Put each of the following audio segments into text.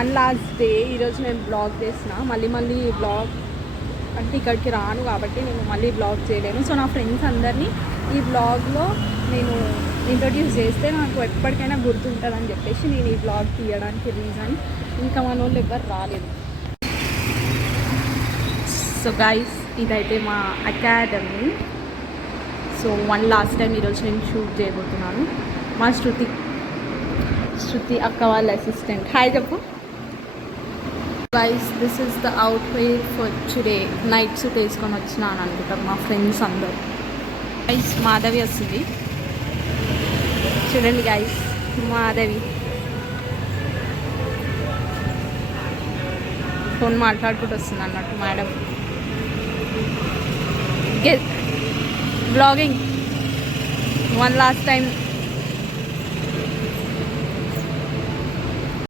One last day ఈరోజు నేను blog చేసిన. మళ్ళీ బ్లాగ్ అంటే ఇక్కడికి రాను కాబట్టి నేను మళ్ళీ బ్లాగ్ చేయలేను. సో నా ఫ్రెండ్స్ అందరినీ ఈ బ్లాగ్లో నేను ఇంట్రొడ్యూస్ చేస్తే నాకు ఎప్పటికైనా గుర్తుంటుందని చెప్పేసి నేను ఈ బ్లాగ్ తీయడానికి రీజన్. ఇంకా మన వాళ్ళు ఎవ్వరు రాలేదు. సో గైస్, ఇదైతే మా academy. So one last time ఈరోజు నేను షూట్ చేయబోతున్నాను. మా శృతి అక్క వాళ్ళ అసిస్టెంట్. హాయ్ చెప్పు. Guys, this is the outfit for today. Night suit వేసుకొని వచ్చినాను అనుకుంటాం మా ఫ్రెండ్స్ అందరూ. గైస్, మాధవి వస్తుంది చూడండి. గైస్, మాధవి ఫోన్ మాట్లాడుకుంటూ వస్తుంది అన్నట్టు. Madam blogging one last time.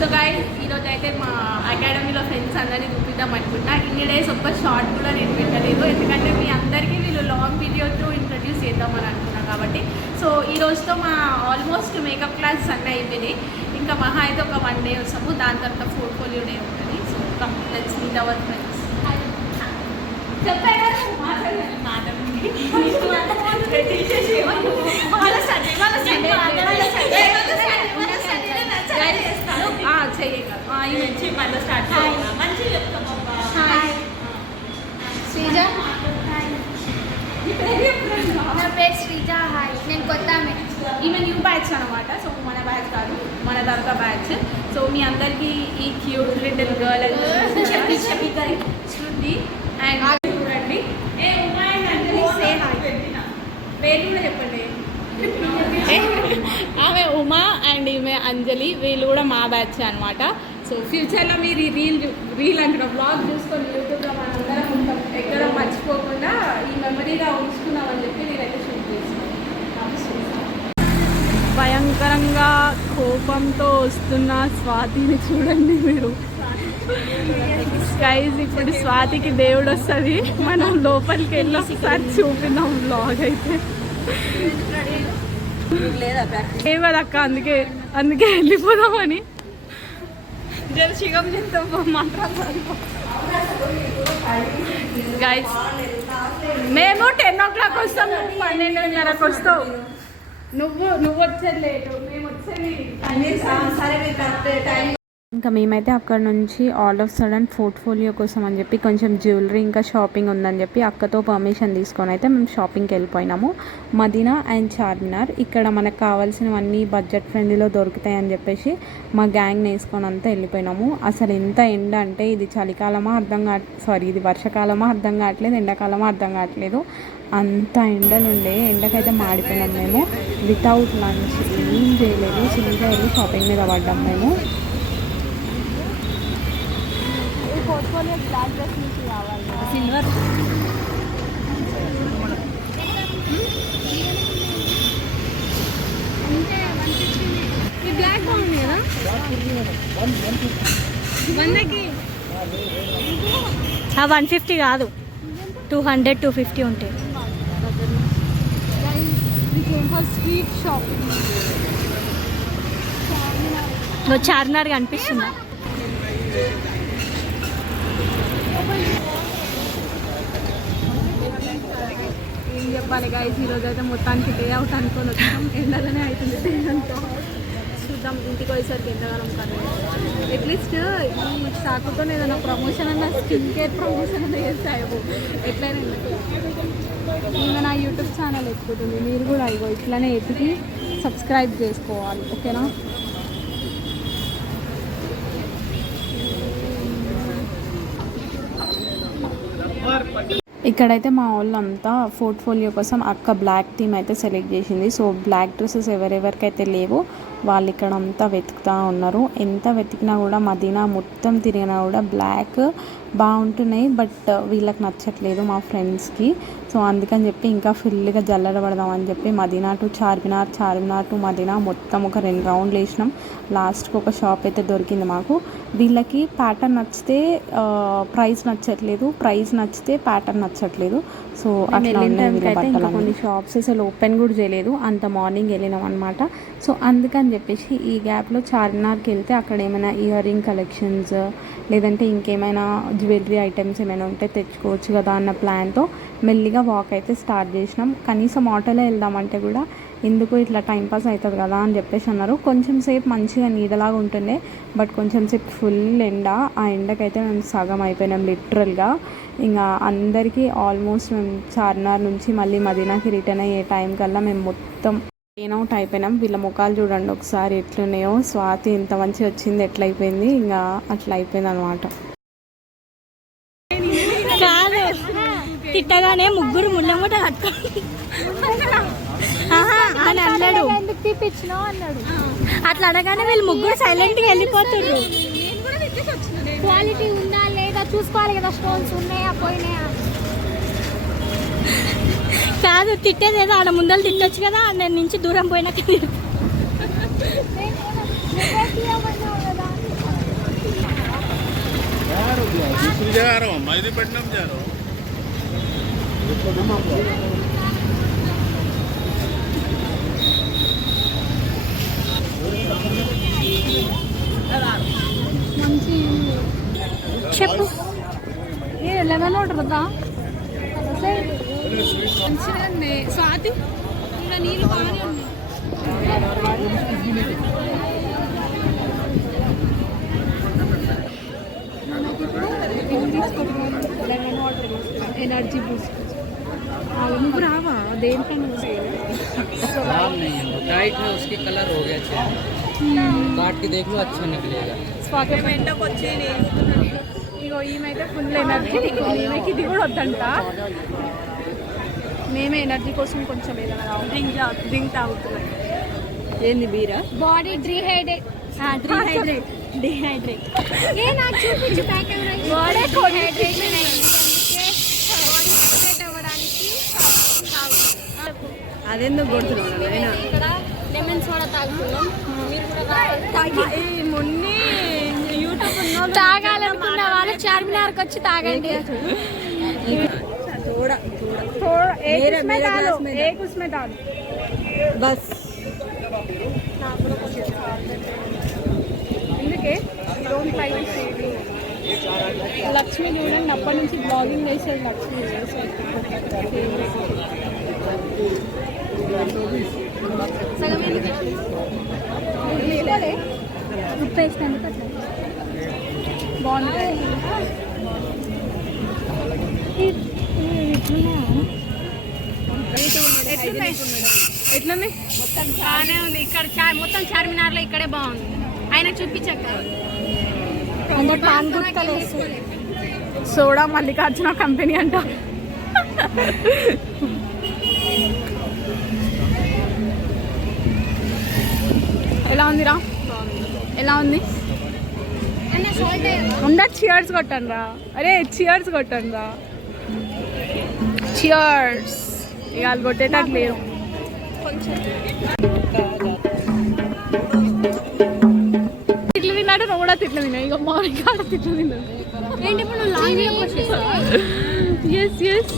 So guys, ఈరోజు అయితే మా అకాడమీలో ఫ్రెండ్స్ అందరినీ చూపిద్దాం అనుకుంటా. ఇన్ని డేస్ ఒక్క షార్ట్ కూడా నేను పెట్టలేదు, ఎందుకంటే మీ అందరికీ వీళ్ళు లాంగ్ వీడియోతో ఇంట్రడ్యూస్ చేద్దామని అనుకున్నాను కాబట్టి. సో ఈ రోజుతో మా ఆల్మోస్ట్ మేకప్ క్లాసెస్ అన్నీ అయిపోయినాయి. ఇంకా మహా అయితే ఒక 1 డే వస్తాము, దాని తర్వాత పోర్ట్ఫోలియో డే ఉంటుంది. So come let's meet our friends. చెప్పాను శ్రీజ. నా పేరు శ్రీజ. హాయ్, నేను కొత్త. ఈమె న్యూ బ్యాచ్ అనమాట. సో మన బ్యాచ్ కాదు, మన తర్వాత బ్యాచ్. సో మీ అందరికీ ఈ cute little girl Shruti and చూడండి. పేరు కూడా చెప్పండి. ఆమె ఉమా అండ్ ఈమె అంజలి. వీళ్ళు కూడా మా బ్యాచ్ అనమాట. సో ఫ్యూచర్లో మీరు ఈ రీల్ అంటున్న బ్లాగ్ చూసుకొని యూట్యూబ్లో మనందరం ఉంటాం. ఎక్కడ మర్చిపోకుండా ఈ మెమరీగా ఉంచుకున్నామని చెప్పి నేనైతే షూట్ చేస్తున్నాను. భయంకరంగా కోపంతో వస్తున్న స్వాతిని చూడండి మీరు. గైస్, ఇప్పుడు స్వాతికి దేవుడు వస్తుంది. మనం లోపలికి వెళ్ళి ఒకసారి చూపిద్దాం బ్లాగ్ అయితే. ఏమదక్క, అందుకే వెళ్ళిపోదామని. గైస్, మేము 10 o'clock వస్తాం, 12:30కి వస్తావు. నువ్వు వచ్చేది లేటు, మేము వచ్చేది. ఇంకా మేమైతే అక్కడ నుంచి ఆల్ ఆఫ్ సడన్ పోర్ట్ఫోలియో కోసం అని చెప్పి కొంచెం జ్యువెలరీ ఇంకా షాపింగ్ ఉందని చెప్పి అక్కతో పర్మిషన్ తీసుకొని అయితే మేము షాపింగ్కి వెళ్ళిపోయినాము. మదీనా అండ్ చార్మినార్. ఇక్కడ మనకు కావాల్సినవన్నీ బడ్జెట్ ఫ్రెండ్లీలో దొరుకుతాయని చెప్పేసి మా గ్యాంగ్ వేసుకొని అంతా వెళ్ళిపోయినాము. అసలు ఎంత ఎండ అంటే ఇది చలికాలమా ఇది వర్షాకాలమా అర్థం కావట్లేదు, ఎండాకాలమా అర్థం కావట్లేదు. అంత ఎండలు ఉండే. ఎండకైతే మాడిపోయినాం మేము. వితౌట్ లంచ్ ఏం చేయలేదు, సింపుల్గా వెళ్ళి షాపింగ్ మీద పడ్డాం మేము. పోర్ట్ఫోలియో బ్లాక్ డ్రెస్ నుంచి కావాలి, సిల్వర్. ఈ బ్లాక్ బాగుంది కదా, 150 కాదు, 200 250 ఉంటాయి. Street shopping. చార్మినార్ కనిపిస్తుందా? ఏం చెప్పాలి గైస్, ఈరోజు అయితే మొత్తానికి డే అవుట్ అనుకొని వచ్చాం. ఎండగానే అవుతుంది డే అంతా. చూద్దాం ఇంటికి పోయేసరికి ఎంతగానో కాదు. అట్లీస్ట్ ఈ చాకుతో ఏదైనా ప్రమోషన్ అన్న, స్కిన్ కేర్ ప్రమోషన్ అన్న చేస్తే అయిపో. ఎట్లయినా ఇంకా నా యూట్యూబ్ ఛానల్ ఎక్కుతుంది, మీరు కూడా అయిపో ఇట్లానే ఎతికి సబ్స్క్రైబ్ చేసుకోవాలి, ఓకేనా? ఇక్కడైతే మా వాళ్ళంతా పోర్ట్ఫోలియో కోసం అక్క బ్లాక్ థీమ్ అయితే సెలెక్ట్ చేసింది. సో బ్లాక్ డ్రెస్సెస్ ఎవరెవరికైతే లేవో వాళ్ళు ఇక్కడ అంతా వెతుకుతూ ఉన్నారు. ఎంత వెతికినా కూడా మదీనా మొత్తం తిరిగినా కూడా బ్లాక్ బాగుంటున్నాయి, బట్ వీళ్ళకి నచ్చట్లేదు మా ఫ్రెండ్స్కి. సో అందుకని చెప్పి ఇంకా ఫుల్గా జల్లడ పడదామని చెప్పి మదీనా టు చార్మినార్, చార్మినార్ టు మదీనా మొత్తం ఒక 2 రౌండ్లు వేసినాం. లాస్ట్కి ఒక షాప్ అయితే దొరికింది మాకు. వీళ్ళకి ప్యాటర్న్ నచ్చితే ప్రైస్ నచ్చట్లేదు, ప్రైస్ నచ్చితే ప్యాటర్న్ నచ్చట్లేదు. సో అట్లా ఉన్నాయి వీళ్ళ బట్టలు. కొన్ని షాప్స్ అసలు ఓపెన్ కూడా చేయలేదు, అంత మార్నింగ్ వెళ్ళినాం అనమాట. సో అందుకని చెప్పేసి ఈ గ్యాప్లో చార్మినార్కి వెళ్తే అక్కడ ఏమైనా ఇయర్ రింగ్ కలెక్షన్స్ లేదంటే ఇంకేమైనా జ్యువెలరీ ఐటమ్స్ ఏమైనా ఉంటే తెచ్చుకోవచ్చు కదా అన్న ప్లాన్తో మెల్లిగా వాక్ అయితే స్టార్ట్ చేసినాం. కనీసం ఆటోలో వెళ్దామంటే కూడా ఎందుకు ఇట్లా టైంపాస్ అవుతుంది కదా అని చెప్పేసి అన్నారు. కొంచెం సేపు మంచిగా నీడలాగా ఉంటుండే, బట్ కొంచెం సేపు ఫుల్ ఎండ. ఆ ఎండకైతే మేము సగం అయిపోయినాం లిటరల్గా. ఇంకా అందరికీ ఆల్మోస్ట్ మేము చార్మినార్ నుంచి మళ్ళీ మదీనాకి రిటర్న్ అయ్యే టైం కల్లా మేము మొత్తం అవుట్ అయిపోయినాం. వీళ్ళ ముఖాలు చూడండి ఒకసారి ఎట్లున్నాయో. స్వాతి ఇంత మంచిగా వచ్చింది, ఎట్లయిపోయింది, ఇంకా అట్లా అయిపోయింది అనమాట. కాదు, తిట్టగానే ముగ్గురు ముళ్ళముట అని అన్నాడు. అట్లా అనగానే వీళ్ళు ముగ్గురు సైలెంట్గా వెళ్ళిపోతున్నారు. క్వాలిటీ ఉందా లేదా చూసుకోవాలి కదా, స్టోన్స్ ఉన్నాయా పోయినాయా. కాదు, తిట్టేది ఏదో ఆడ ముందలు తిట్టొచ్చు కదా, నేను నుంచి దూరం పోయినాక చెప్పు. లెమన్ వాటర్ వద్దా స్వాతి? ఇంకా నీళ్ళు బాగానే ఉన్నాయి. Lemon water energy Boost. నువ్వు రావా? దేనికన్నా टाइट है उसकी कलर हो गया चेहरा काट के देख लो अच्छा निकलेगा ఇగో ఈమెయితే ఫుల్ ఎనర్జీ, ఈమెకి ఇది కూడా వద్దంట. మేమే ఎనర్జీ కోసం కొంచెం ఏదైనా డ్రింక్ తాగుతున్నాం. ఏంది బీరా? బాడీ డిహైడ్రేట్ ఏ నాకు చూపించు బాడీ డిహైడ్రేషన్ అదెందుకు కొడుతున్నావు? ఇక్కడ లెమన్ సోడా తాగుతున్నాం. మీరు కూడా మొన్నీ యూట్యూబ్ తాగాలనుకున్న వాళ్ళు చార్మినార్కి వచ్చి తాగండి. బస్ అందుకే లక్ష్మి చూడండి, అప్పటి నుంచి బ్లాగింగ్ చేసేది లక్ష్మి. ఉప్పు వేసినందుకు అట్లా బాగుంది. ఎట్లుంది? మొత్తం బాగానే ఉంది. ఇక్కడ మొత్తం చార్మినార్లో ఇక్కడే బాగుంది. ఆయన చూపించాక సోడా మల్లికార్జున కంపెనీ అంట. ఎలా ఉందిరా? ఎలా ఉంది? ఉండదు. చియర్స్ కొట్టండి రా. అరే చియర్స్ కొట్టండి రా. చియర్స్. ఇక వాళ్ళు కొట్టేటట్టు లేరు. తిట్లు తిన్నాడు, నువ్వు కూడా తిట్లు తిన్నావు. ఇక మార్నింగ్ కాడ తిట్లు తిన్నాడు. Yes yes.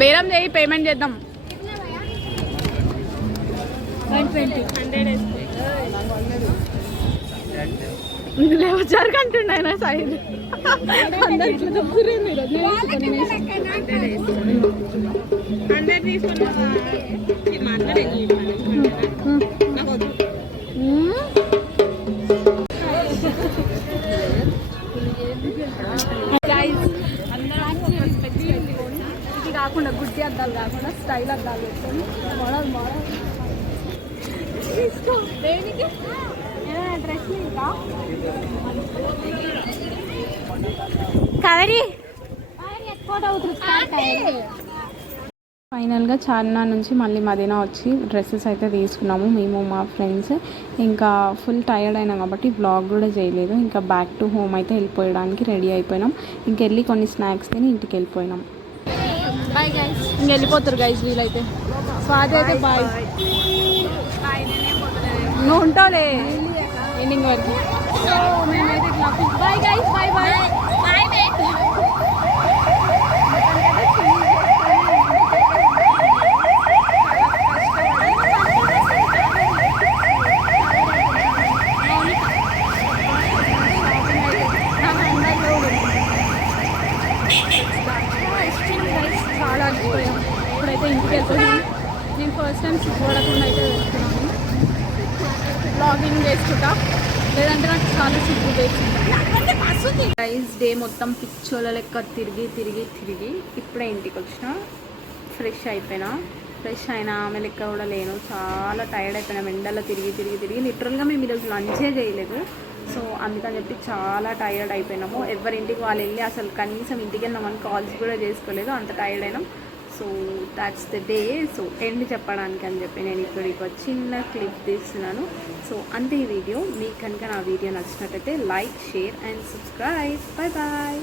బేరం చేయి, పేమెంట్ చేద్దాం. 100 లేవచ్చారు కంటుండే ఆయన సైడ్. అందరిలో దుక్కురే మీరు. ఇది కాకుండా గుడ్డి అద్దాలు కాకుండా స్టైల్ అద్దాలు పెట్టుకొని మోడల్ దేనికి డ్రెస్ ఇంకా కవరి ఫైనల్గా చార్మినార్ నుంచి మళ్ళీ మదీనా వచ్చి డ్రెస్సెస్ అయితే తీసుకున్నాము మేము మా ఫ్రెండ్స్. ఇంకా ఫుల్ టైర్డ్ అయినాం కాబట్టి వ్లాగ్ కూడా చేయలేదు. ఇంకా బ్యాక్ టు హోమ్ అయితే వెళ్ళిపోయడానికి రెడీ అయిపోయినాం. ఇంకెళ్ళి కొన్ని స్నాక్స్ తిని ఇంటికి వెళ్ళిపోయినాం. Bye guys. ఇంక వెళ్ళిపోతారు గైస్ వీళ్ళైతే. స్వాతి అయితే బాయ్. నువ్వు ఉంటావులే ఈవినింగ్ వరకు. Bye guys. ఫస్ట్ టైం సిగ్గుపడకుండా అయితే వెళ్తున్నాను, బ్లాగింగ్ చేసుకుంటా, లేదంటే నాకు చాలా సిగ్గు వేస్తుంది. గైస్ డే మొత్తం పిచ్చోళ్ళ లెక్క తిరిగి తిరిగి తిరిగి ఇప్పుడే ఇంటికి వచ్చిన, ఫ్రెష్ అయిపోయినా. ఫ్రెష్ అయినా ఆమె లెక్క కూడా లేను, చాలా టైర్డ్ అయిపోయినా ఎండలో తిరిగి తిరిగి తిరిగి. లిటరల్గా మేము ఈరోజు లంచే చేయలేదు, సో అందుకని చెప్పి చాలా టైర్డ్ అయిపోయినాము. ఎవరింటికి వాళ్ళు వెళ్ళి అసలు కనీసం ఇంటికి వెళ్దామని కాల్స్ కూడా చేసుకోలేదు, అంత టైర్డ్ అయినాం. So that's the day. So end చెప్పడానికి అని చెప్పి నేను ఇప్పుడు చిన్న క్లిప్ తీస్తున్నాను. సో అంతే ఈ వీడియో. మీకు కనుక నా వీడియో నచ్చినట్టయితే like, share and subscribe. Bye bye.